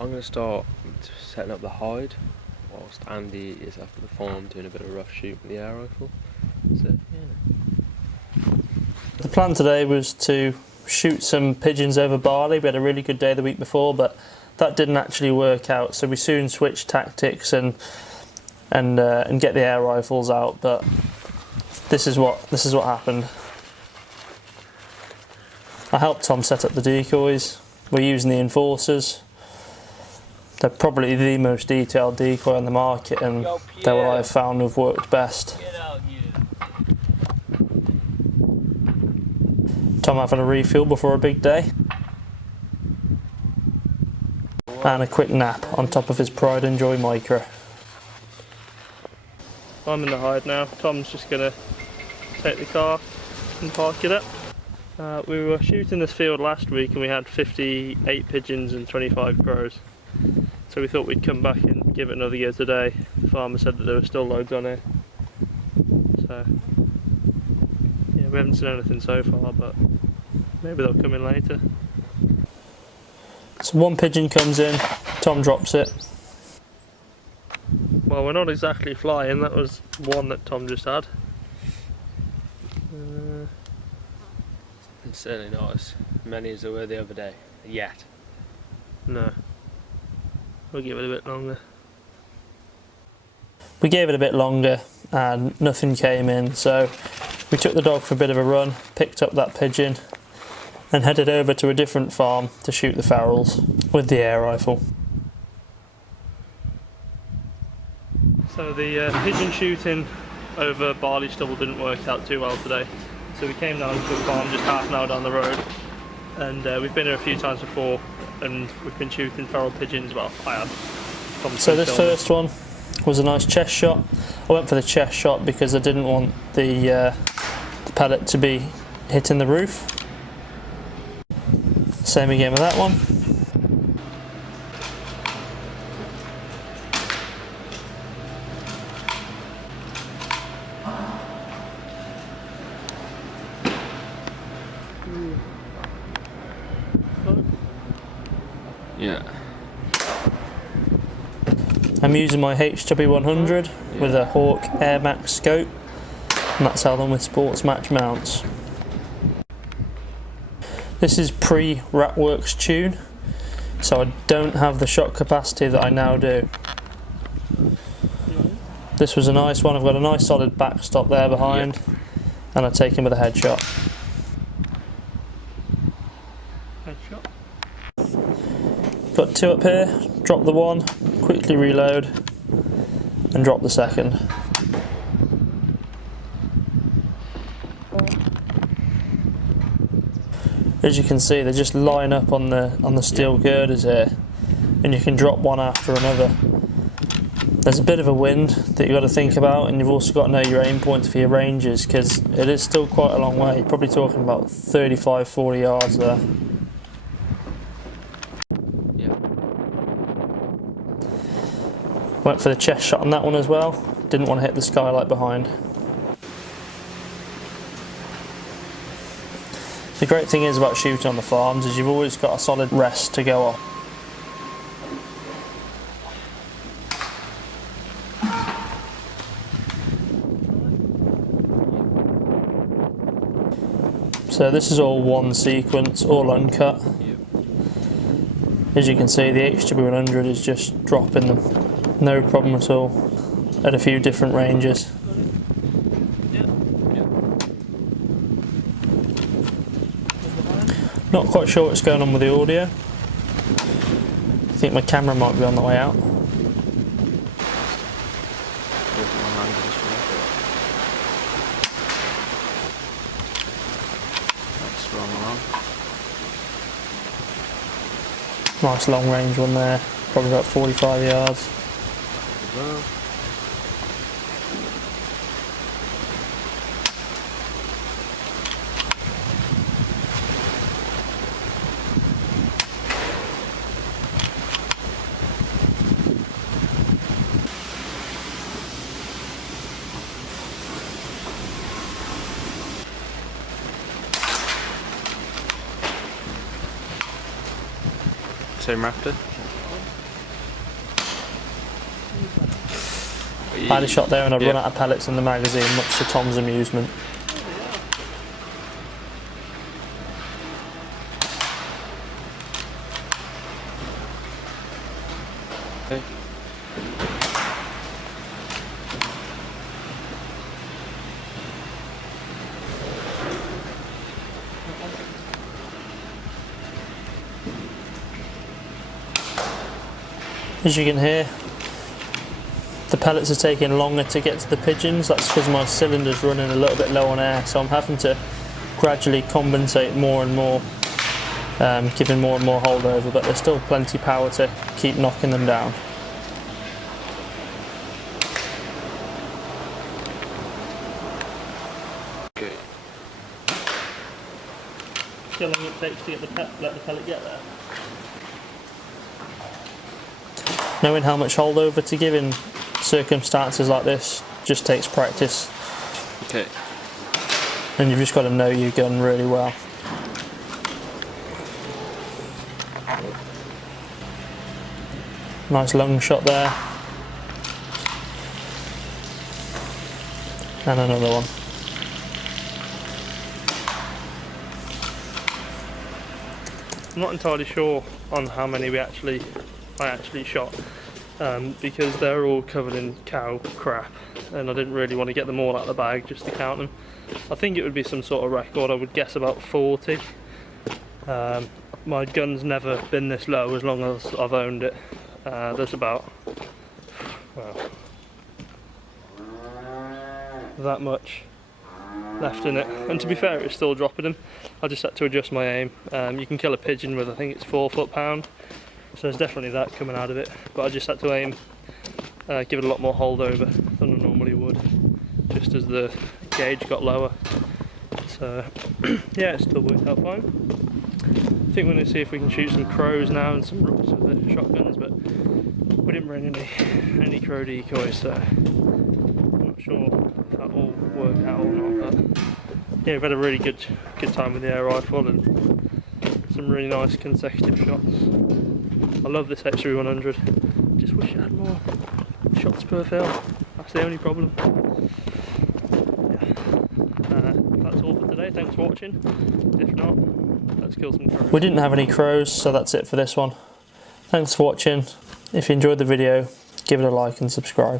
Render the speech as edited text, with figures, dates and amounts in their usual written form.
I'm going to start setting up the hide whilst Andy is up at the farm doing a bit of rough shoot with the air rifle. So, yeah. The plan today was to shoot some pigeons over barley. We had a really good day the week before, but that didn't actually work out. So we soon switched tactics and get the air rifles out. But this is what happened. I helped Tom set up the decoys. We're using the enforcers. They're probably the most detailed decoy on the market, and they're what I've found have worked best. Tom having a refuel before a big day. And a quick nap on top of his Pride and Joy Micro. I'm in the hide now. Tom's just going to take the car and park it up. We were shooting this field last week and we had 58 pigeons and 25 crows. So we thought we'd come back and give it another go today. The farmer said that there were still loads on here. So yeah, we haven't seen anything so far, but maybe they'll come in later. So one pigeon comes in, Tom drops it. Well, we're not exactly flying, that was one that Tom just had. It's certainly not as many as there were the other day, yet. No. We'll give it a bit longer. We gave it a bit longer and nothing came in, so we took the dog for a bit of a run, picked up that pigeon and headed over to a different farm to shoot the farrels with the air rifle. So the pigeon shooting over barley stubble didn't work out too well today, so we came down to a farm just half an hour down the road, and we've been here a few times before and we've been shooting feral pigeons. Well, I have. So this first one was a nice chest shot. I went for the chest shot because I didn't want the pellet to be hitting the roof. Same again with that one. Yeah. I'm using my HW100 with a Hawk Air Max scope, and that's how them with Sports Match mounts. This is pre-Ratworks tune, so I don't have the shot capacity that I now do. This was a nice one. I've got a nice solid backstop there behind, and I take him with a headshot. Got two up here, drop the one, quickly reload and drop the second. As you can see, they just line up on the steel girders here, and you can drop one after another. There's a bit of a wind that you've got to think about, and you've also got to know your aim points for your ranges, because it is still quite a long way. You're probably talking about 35-40 yards there. Went for the chest shot on that one as well. Didn't want to hit the skylight behind. The great thing is about shooting on the farms is you've always got a solid rest to go off. So this is all one sequence, all uncut. As you can see, the HW100 is just dropping them. No problem at all, at a few different ranges. Not quite sure what's going on with the audio. I think my camera might be on the way out. Nice long range one there, probably about 45 yards. Same raptor? I had a shot there and I'd run out of pellets in the magazine, much to Tom's amusement. Okay. As you can hear, the pellets are taking longer to get to the pigeons. That's because my cylinder's running a little bit low on air, so I'm having to gradually compensate more and more, giving more and more holdover, but there's still plenty power to keep knocking them down. Okay. See how long it takes to get let the pellet get there? Knowing how much holdover to give in circumstances like this just takes practice. Okay. And you've just got to know your gun really well. Nice lung shot there. And another one. I'm not entirely sure on how many I actually shot, because they're all covered in cow crap and I didn't really want to get them all out of the bag just to count them. I think it would be some sort of record. I would guess about 40. My gun's never been this low as long as I've owned it. There's about, well, that much left in it, and to be fair it's still dropping them. I just had to adjust my aim. You can kill a pigeon with, I think it's 4 foot-pound, so there's definitely that coming out of it, but I just had to aim, give it a lot more holdover than I normally would, just as the gauge got lower. So yeah, it still worked out fine. I think we're going to see if we can shoot some crows now and some rooks with the shotguns, but we didn't bring any crow decoys, so I'm not sure if that will work out or not. But yeah, we've had a really good time with the air rifle and some really nice consecutive shots. I love this XR100. Just wish it had more shots per film. That's the only problem. Yeah. That's all for today. Thanks for watching. If not, let's kill some crows. We didn't have any crows, so that's it for this one. Thanks for watching. If you enjoyed the video, give it a like and subscribe.